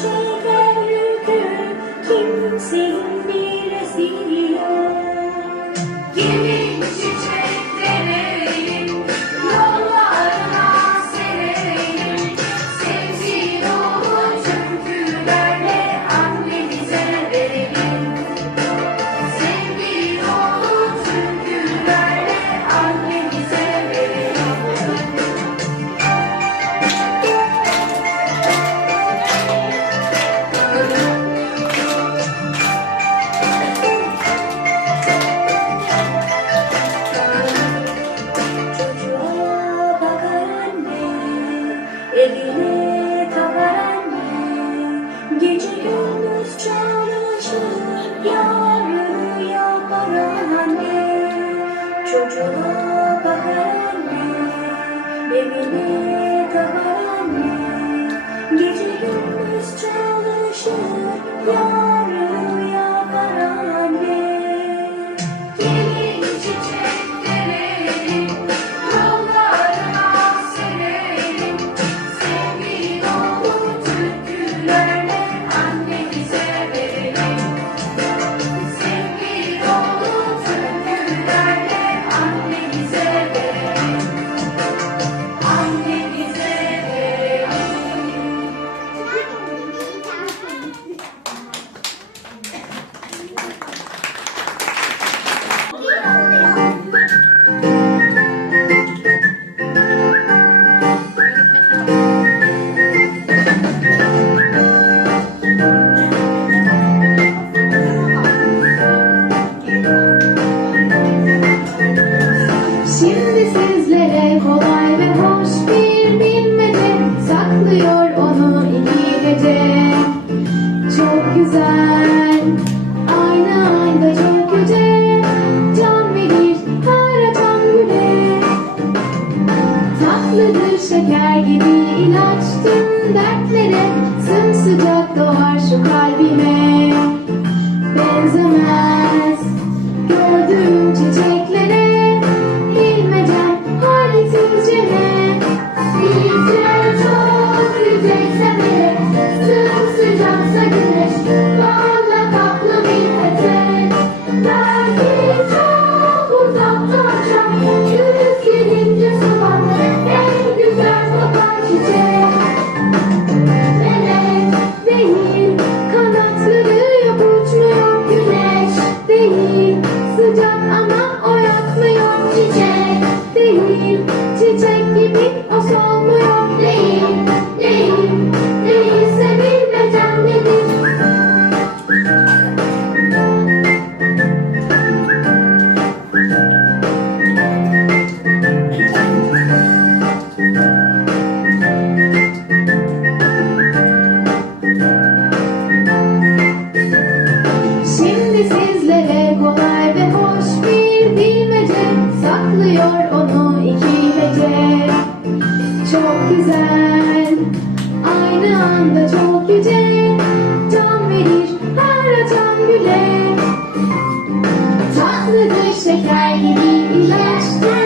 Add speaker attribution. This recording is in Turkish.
Speaker 1: to Eline kadar anne Gece gündüz çalışır Yarını yaparan anne. Çocuğa bakar anne Evine kadar anne. Gece gündüz çalışır Yarını
Speaker 2: Şimdi sizlere kolay ve hoş bir bilmece Saklıyor onu iki gece. Çok güzel. Aynı ayda çok yüce. Can verir her açan güle Tatlıdır şeker gibi ilaçtım dertlere. Sımsıcak doğar şu kalbime. çok güzel. Aynı anda çok yüce. Can verir her açan güle. Tatlıdır şeker gibi ilaçtır